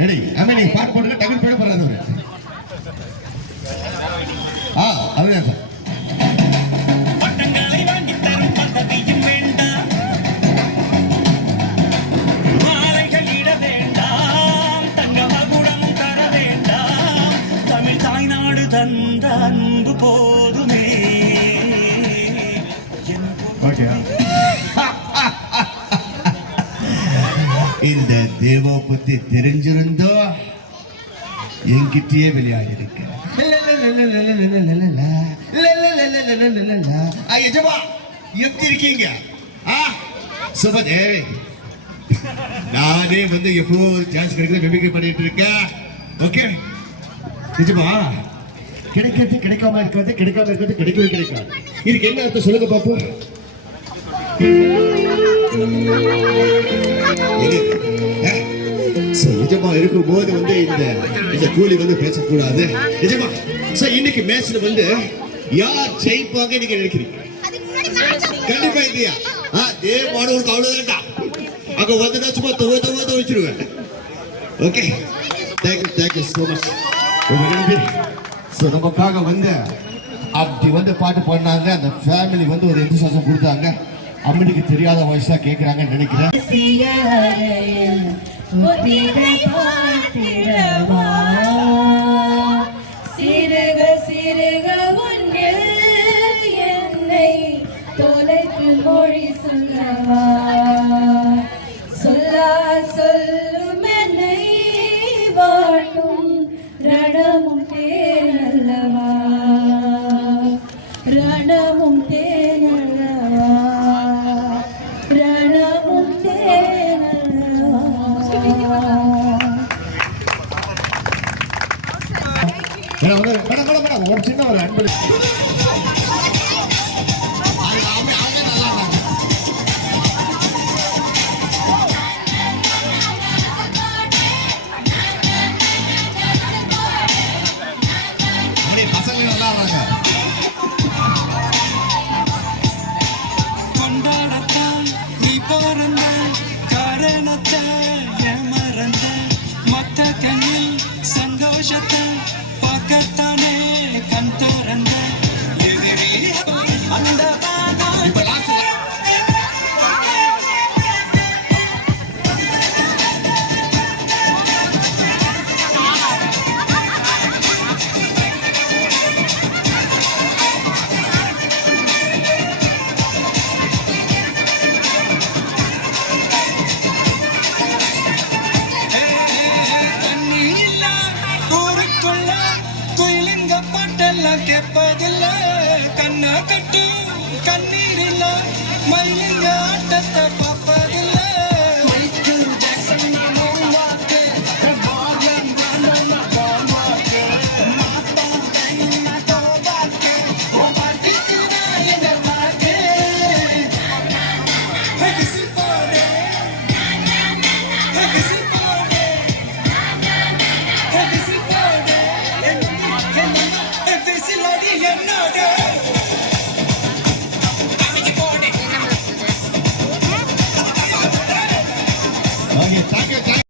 ready ஆமா நீங்க பாட்டு போடுங்க டக்குனு போட போறாரு அவரு அதுதான் சார் பட்டங்களை வாங்கி தரும் பதவியும் வேண்டாம் மாலைகள் இட வேண்டாம் தங்க மகுடம் தர வேண்டாம் தமிழ் தாய்நாடு தந்த அன்பு போதுமே இந்த தேவ பத்தி தெரிஞ்சிருந்தோ என்கிட்டயே விளையாடி இருக்க எப்படி இருக்கீங்க சுபதே நானே வந்து எப்போ ஒரு சான்ஸ் கிடைக்கிறது மெமிக்ரி பண்ணிட்டு இருக்கேன் ஓகே நிஜமா கிடைக்கிறது கிடைக்காம இருக்கிறது கிடைக்காம இருக்கிறது கிடைக்கவே கிடைக்காது இதுக்கு என்ன அர்த்தம் சொல்லுங்க பாப்போம் நிஜமா இருக்கும் போது வந்து இந்த கூலி வந்து பேசக்கூடாது நிஜமா இன்னைக்கு மேட்ச்ல வந்து யார் ஜெயிப்பாங்க நீங்க நினைக்கிறீங்க கண்டிப்பா இல்லையா மாணவருக்கு அவ்வளவுதான்டா அங்க வந்து சும்மா துவச்சிருவேன் ஓகே தேங்க்யூ சோ மச் ரொம்ப நன்றி ஸோ நமக்காக வந்து அப்படி வந்து பாட்டு பாடினாங்க அந்த ஃபேமிலி வந்து ஒரு எந்தசாசம் கொடுத்தாங்க அம்மனுக்கு தெரியாத வயசா கேட்கிறாங்கன்னு நினைக்கிறேன் சிறுக சிறுக ஒன்றில் என்னை தொலைக்கு மொழி சொல்லவா சொல்லா சொல்லும் என்னை வாட்டும் ரணமும் தேனல்லவா ரணமும் தேனல்லவா ரணமும் தேனல்லவா ஒரு சின்ன ஒரு அன்பு பசங்க நல்லா இருக்காங்க கொண்டாடத்தான் நீ பிறந்த காரணத்தை ஏமறந்த மொத்த கண்ணில் சந்தோஷத்தை பார்க்கத்தானே கண் திறந்த அந்த கேட்பதில்ல கண்ணா கட்டு கண்ணீர் இல்ல மயிலிங்க ஆட்டத்தை பார்ப்பதில்ல என்னோட